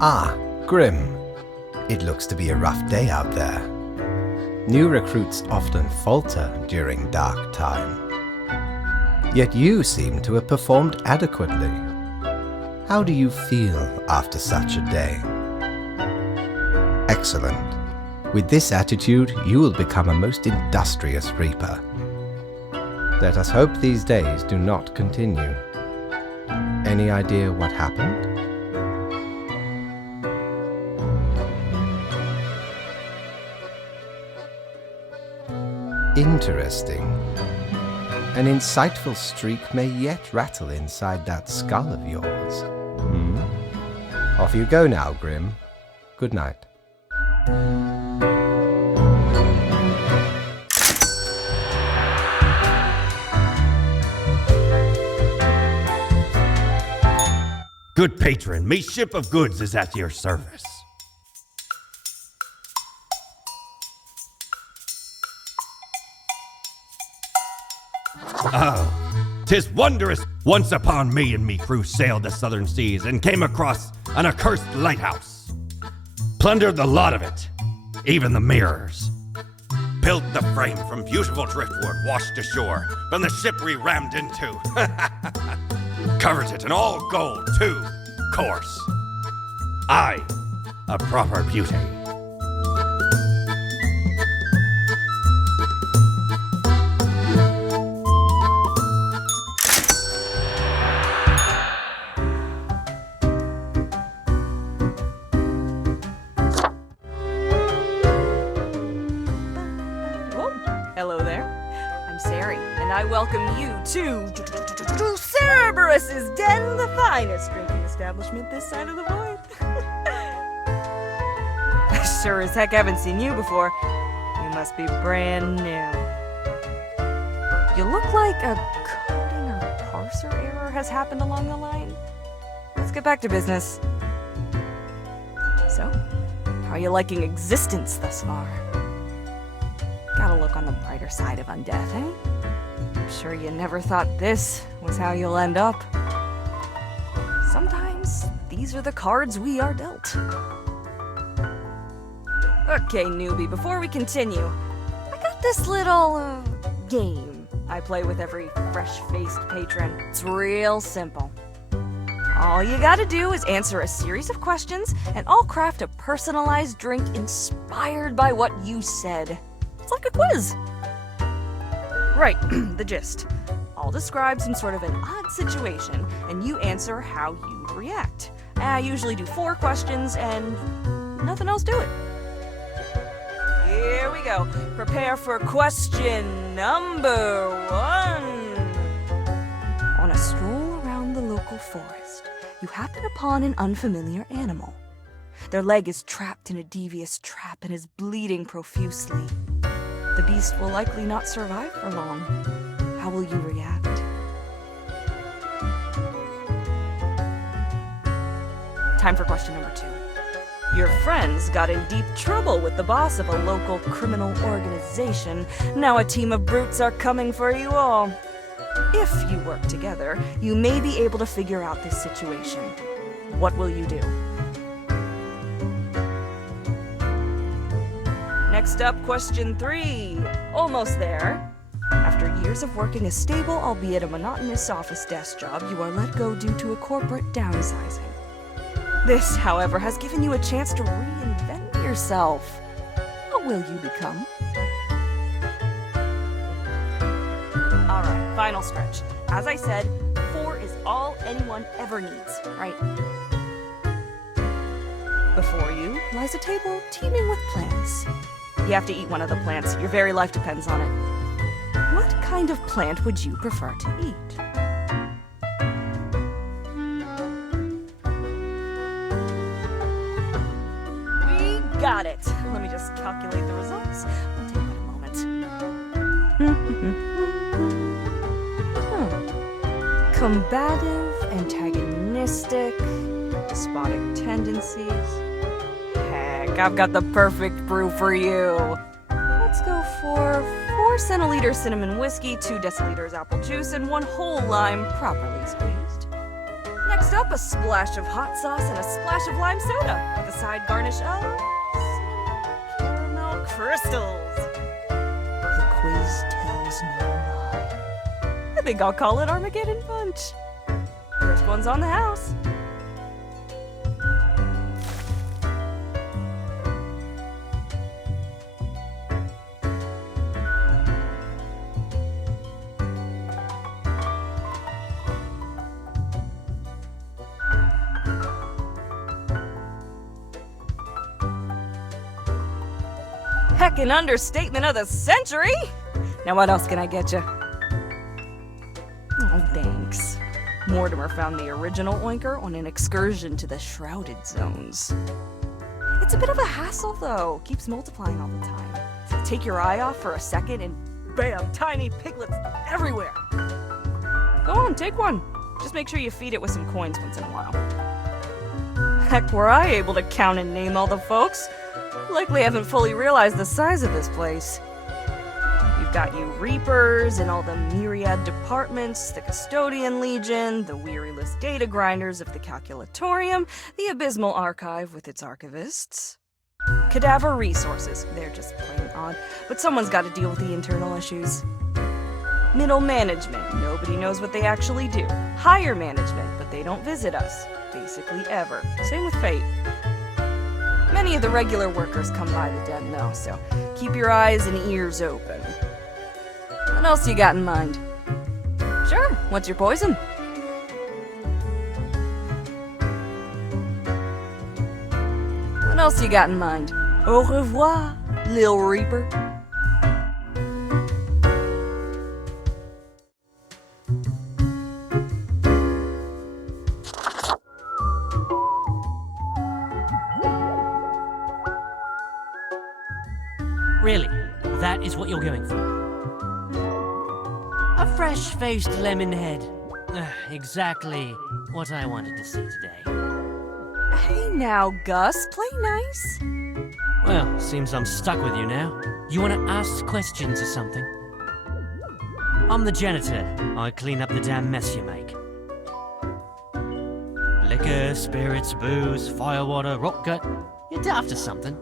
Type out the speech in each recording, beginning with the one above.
Ah, Grim. It looks to be a rough day out there. New recruits often falter during dark time. Yet you seem to have performed adequately. How do you feel after such a day? Excellent. With this attitude, you will become a most industrious reaper. Let us hope these days do not continue. Any idea what happened? Interesting. An insightful streak may yet rattle inside that skull of yours. Off you go now, Grim. Good night. Good patron, me ship of goods is at your service. Oh, 'tis wondrous. Once upon me and me crew sailed the southern seas and came across an accursed lighthouse. Plundered the lot of it, even the mirrors. Built the frame from beautiful driftwood washed ashore from the ship we rammed into. Covered it in all gold, too, course. Aye, a proper beauty. Hello there, I'm Sari, and I welcome you to Cerberus's Den, the finest drinking establishment this side of the void. I sure as heck haven't seen you before. You must be brand new. You look like a coding or parser error has happened along the line. Let's get back to business. So, how are you liking existence thus far? Gotta look on the brighter side of undeath, eh? I'm sure you never thought this was how you'll end up. Sometimes these are the cards we are dealt. Okay, newbie, before we continue, I got this little game I play with every fresh-faced patron. It's real simple. All you gotta do is answer a series of questions, and I'll craft a personalized drink inspired by what you said. It's like a quiz. Right, the gist. I'll describe some sort of an odd situation, and you answer how you'd react. I usually do 4 questions, and nothing else to it. Here we go. Prepare for question number 1. On a stroll around the local forest, you happen upon an unfamiliar animal. Their leg is trapped in a devious trap and is bleeding profusely. The beast will likely not survive for long. How will you react? Time for question number 2. Your friends got in deep trouble with the boss of a local criminal organization. Now a team of brutes are coming for you all. If you work together, you may be able to figure out this situation. What will you do? Next up, question 3. Almost there. After years of working a stable, albeit a monotonous office desk job, you are let go due to a corporate downsizing. This, however, has given you a chance to reinvent yourself. What will you become? Alright, final stretch. As I said, 4 is all anyone ever needs, right? Before you lies a table teeming with plants. You have to eat one of the plants. Your very life depends on it. What kind of plant would you prefer to eat? We got it. Let me just calculate the results. We'll take that a moment. Combative, antagonistic, despotic tendencies. Heck, I've got the perfect brew for you. Let's go for 4 centiliters cinnamon whiskey, 2 deciliters apple juice, and 1 whole lime properly squeezed. Next up, a splash of hot sauce and a splash of lime soda, with a side garnish of caramel crystals. The quiz tells no lie. I think I'll call it Armageddon Punch. First one's on the house. Heckin' understatement of the century! Now what else can I get you? Oh, thanks. Mortimer found the original oinker on an excursion to the Shrouded Zones. It's a bit of a hassle, though. Keeps multiplying all the time. Take your eye off for a second and bam, tiny piglets everywhere. Go on, take one. Just make sure you feed it with some coins once in a while. Heck, were I able to count and name all the folks? Likely haven't fully realized the size of this place. You've got you reapers in all the myriad departments, the custodian legion, the weariless data grinders of the calculatorium, the abysmal archive with its archivists. Cadaver resources, they're just plain odd, but someone's got to deal with the internal issues. Middle management, nobody knows what they actually do. Higher management, but they don't visit us, basically ever. Same with fate. Many of the regular workers come by the den, though, so keep your eyes and ears open. What else you got in mind? Sure, what's your poison? What else you got in mind? Au revoir, Lil Reaper. Really? That is what you're going for? A fresh-faced lemon head. Exactly what I wanted to see today. Hey now, Gus, play nice. Well, seems I'm stuck with you now. You want to ask questions or something? I'm the janitor. I clean up the damn mess you make. Liquor, spirits, booze, firewater, rock gut. You're daft or something.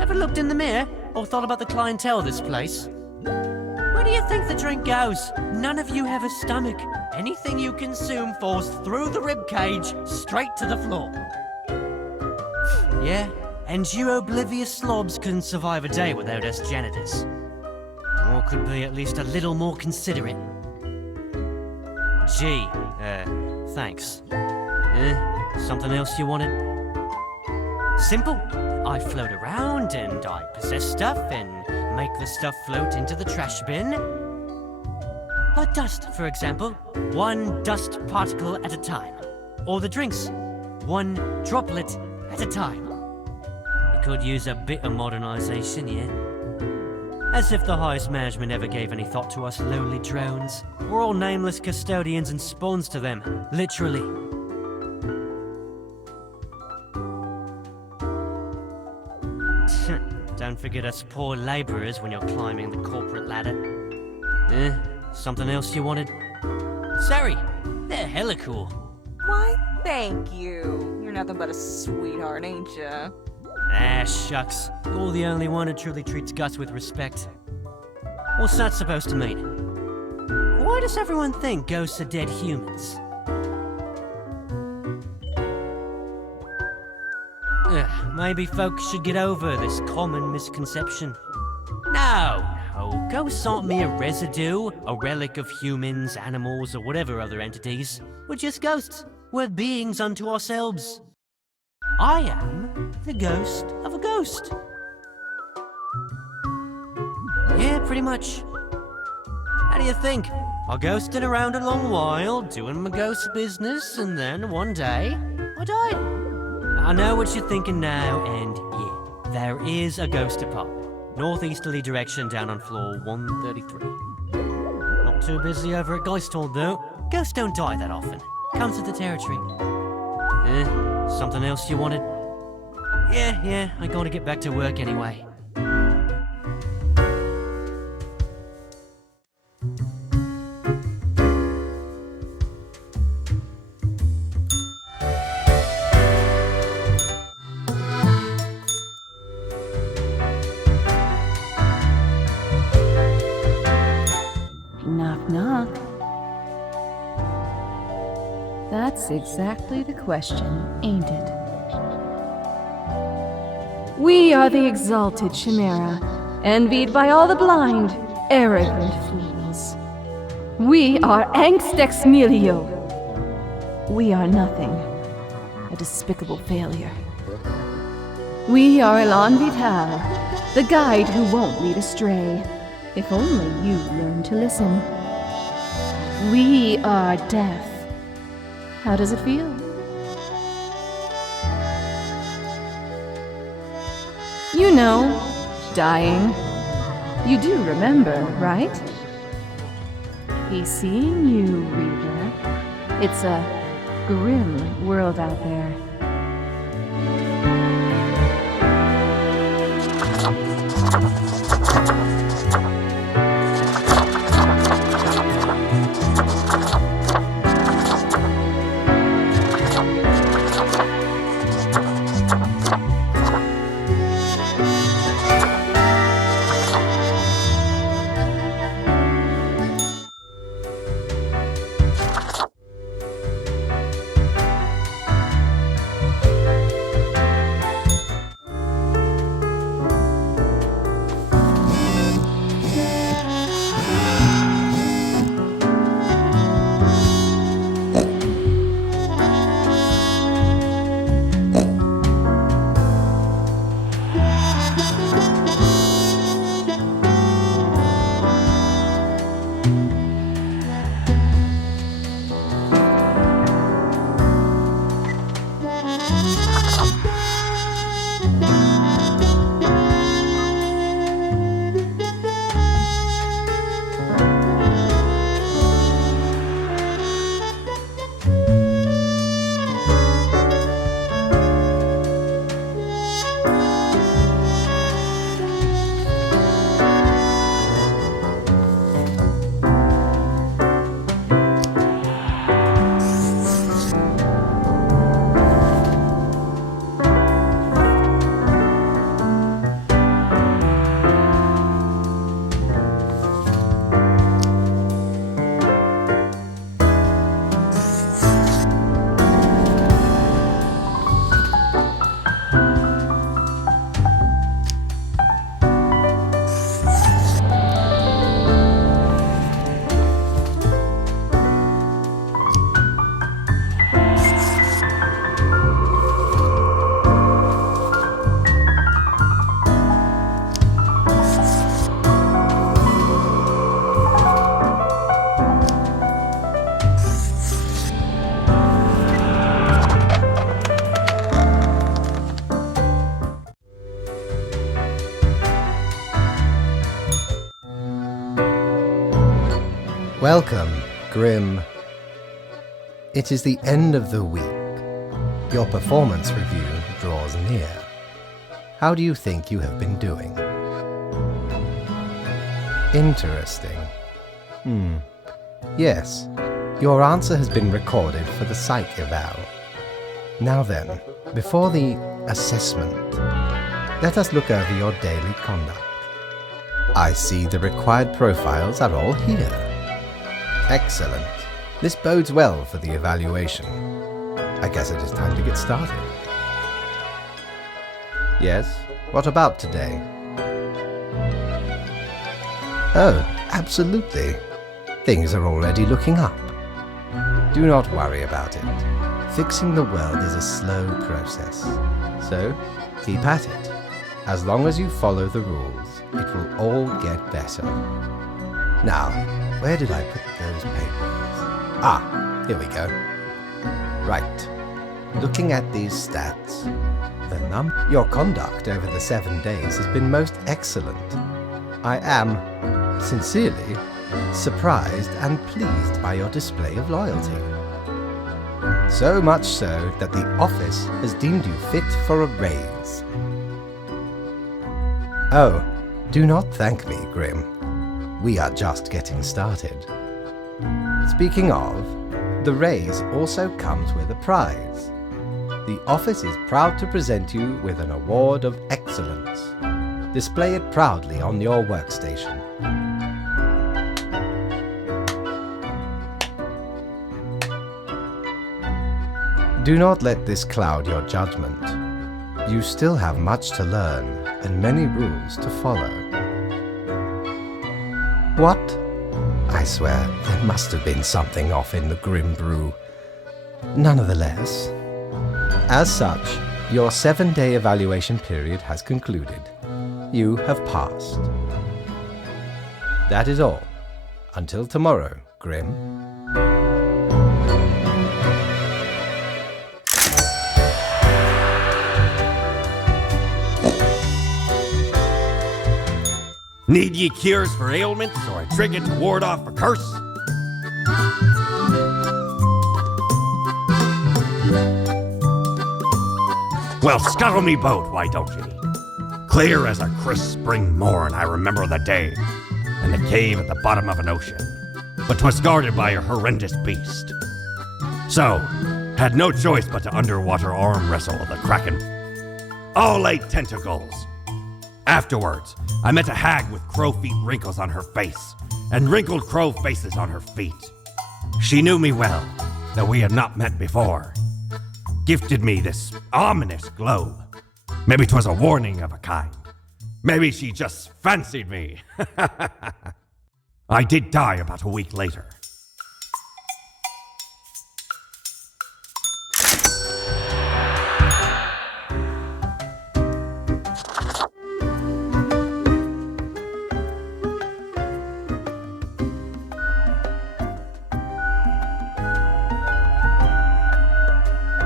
Ever looked in the mirror or thought about the clientele of this place? Where do you think the drink goes? None of you have a stomach. Anything you consume falls through the rib cage straight to the floor. Yeah, and you oblivious slobs couldn't survive a day without us janitors. Or could be at least a little more considerate. Gee, thanks. Something else you wanted? Simple. I float around and I possess stuff and make the stuff float into the trash bin. Like dust, for example. 1 dust particle at a time. Or the drinks. 1 droplet at a time. It could use a bit of modernization, yeah? As if the highest management ever gave any thought to us lowly drones. We're all nameless custodians and spawns to them, literally. Don't forget us poor laborers when you're climbing the corporate ladder. Something else you wanted? Sorry, they're hella cool. Why, thank you. You're nothing but a sweetheart, ain't ya? Ah, shucks. You're the only one who truly treats Gus with respect. What's that supposed to mean? Why does everyone think ghosts are dead humans? maybe folks should get over this common misconception. No, ghosts aren't mere residue, a relic of humans, animals, or whatever other entities. We're just ghosts. We're beings unto ourselves. I am the ghost of a ghost. Yeah, pretty much. How do you think? I ghosted around a long while, doing my ghost business, and then one day, I died. I know what you're thinking now, and yeah, there is a ghost apartment. Northeasterly direction down on floor 133. Not too busy over at Geist Hall, though. Ghosts don't die that often. Comes with the territory. Something else you wanted? Yeah, I gotta get back to work anyway. Knock, knock. That's exactly the question, ain't it? We are the exalted chimera, envied by all the blind, arrogant fools. We are angst ex nihilo. We are nothing, a despicable failure. We are elan vital, the guide who won't lead astray, if only you learn to listen. We are death. How does it feel? You know, dying. You do remember, right? He's seeing you, Reaver. It's a grim world out there. Welcome, Grim. It is the end of the week. Your performance review draws near. How do you think you have been doing? Interesting. Yes, your answer has been recorded for the psych eval. Now then, before the assessment, let us look over your daily conduct. I see the required profiles are all here. Excellent. This bodes well for the evaluation. I guess it is time to get started. Yes? What about today? Oh, absolutely. Things are already looking up. Do not worry about it. Fixing the world is a slow process. So, keep at it. As long as you follow the rules, it will all get better. Now, where did I put those papers? Ah, here we go. Right. Looking at these stats, your conduct over the 7 days has been most excellent. I am, sincerely, surprised and pleased by your display of loyalty. So much so that the office has deemed you fit for a raise. Oh, do not thank me, Grim. We are just getting started. Speaking of, the raise also comes with a prize. The office is proud to present you with an award of excellence. Display it proudly on your workstation. Do not let this cloud your judgment. You still have much to learn and many rules to follow. What? I swear, there must have been something off in the Grim brew. Nonetheless, as such, your 7-day evaluation period has concluded. You have passed. That is all. Until tomorrow, Grim. Need ye cures for ailments or a trinket to ward off a curse? Well, scuttle me boat, why don't ye? Clear as a crisp spring morn, I remember the day, in the cave at the bottom of an ocean, but 'twas guarded by a horrendous beast. So, had no choice but to underwater arm wrestle the kraken. All 8 tentacles. Afterwards, I met a hag with crow feet wrinkles on her face, and wrinkled crow faces on her feet. She knew me well, though we had not met before. Gifted me this ominous globe. Maybe 'twas a warning of a kind. Maybe she just fancied me. I did die about a week later.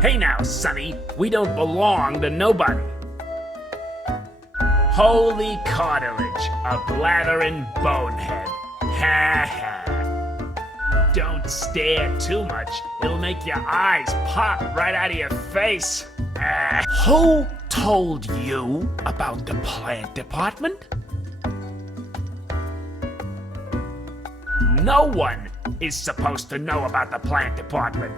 Hey now, Sonny, we don't belong to nobody. Holy cartilage, a blathering bonehead. Ha ha. Don't stare too much, it'll make your eyes pop right out of your face. Who told you about the plant department? No one is supposed to know about the plant department.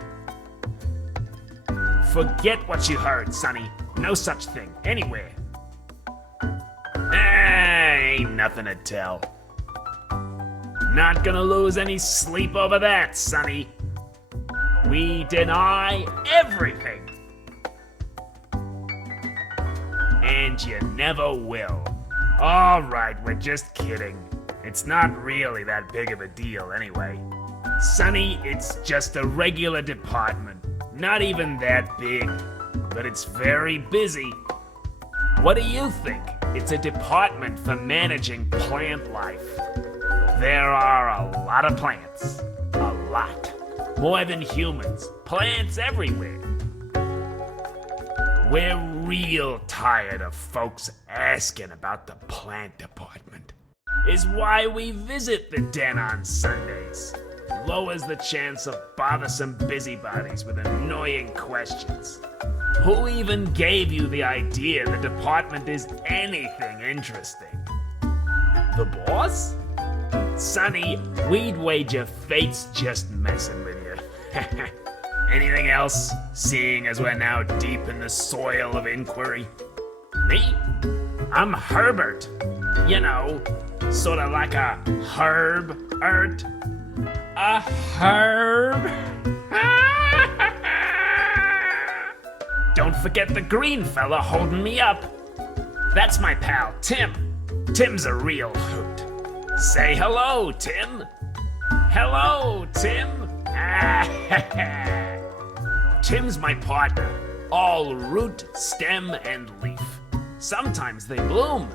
Forget what you heard, Sonny. No such thing, anywhere. Ain't nothing to tell. Not gonna lose any sleep over that, Sonny. We deny everything. And you never will. All right, we're just kidding. It's not really that big of a deal anyway. Sonny, it's just a regular department. Not even that big, but it's very busy. What do you think? It's a department for managing plant life. There are a lot of plants. A lot. More than humans. Plants everywhere. We're real tired of folks asking about the plant department. Is why we visit the den on Sundays. Lowers the chance of bothersome busybodies with annoying questions. Who even gave you the idea the department is anything interesting? The boss? Sonny, we'd wager fate's just messing with you. Anything else, seeing as we're now deep in the soil of inquiry? Me? I'm Herbert. You know, sort of like a herb-ert. A herb? Don't forget the green fella holding me up. That's my pal, Tim. Tim's a real hoot. Say hello, Tim. Hello, Tim. Tim's my partner, all root, stem, and leaf. Sometimes they bloom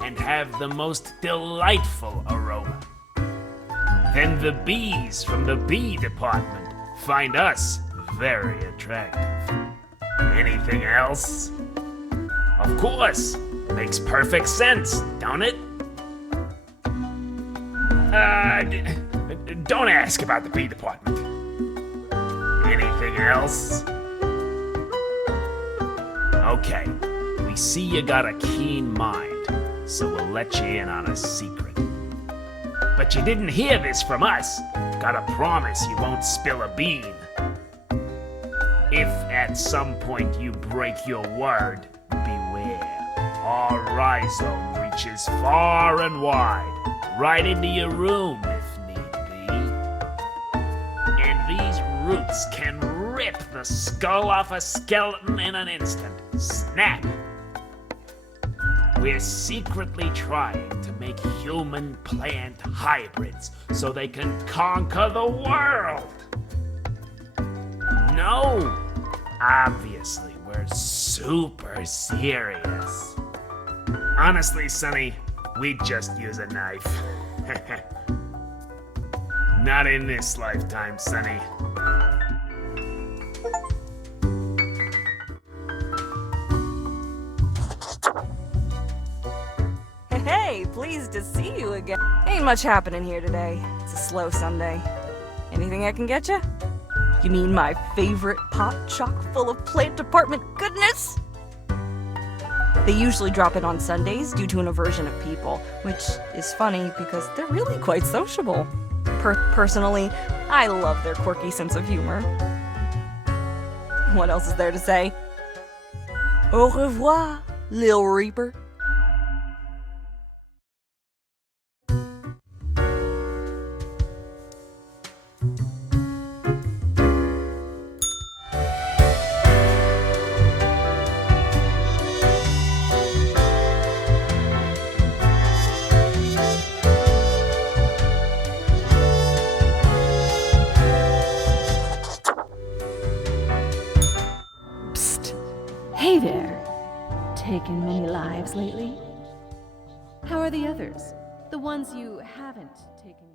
and have the most delightful aroma. Then the bees from the bee department find us very attractive. Anything else? Of course, makes perfect sense, don't it? Don't ask about the bee department. Anything else? Okay, we see you got a keen mind, so we'll let you in on a secret. But you didn't hear this from us. Gotta promise you won't spill a bean. If at some point you break your word, beware. Our rhizome reaches far and wide, right into your room if need be. And these roots can rip the skull off a skeleton in an instant. Snap! We're secretly trying to make human-plant hybrids so they can conquer the world. No, obviously we're super serious. Honestly, Sonny, we'd just use a knife. Not in this lifetime, Sonny. Hey, pleased to see you again. Ain't much happening here today. It's a slow Sunday. Anything I can get you? You mean my favorite pot chock full of plant department goodness? They usually drop it on Sundays due to an aversion of people, which is funny because they're really quite sociable. Personally, I love their quirky sense of humor. What else is there to say? Au revoir, Lil Reaper. Hey there! Taken many lives lately? How are the others? The ones you haven't taken.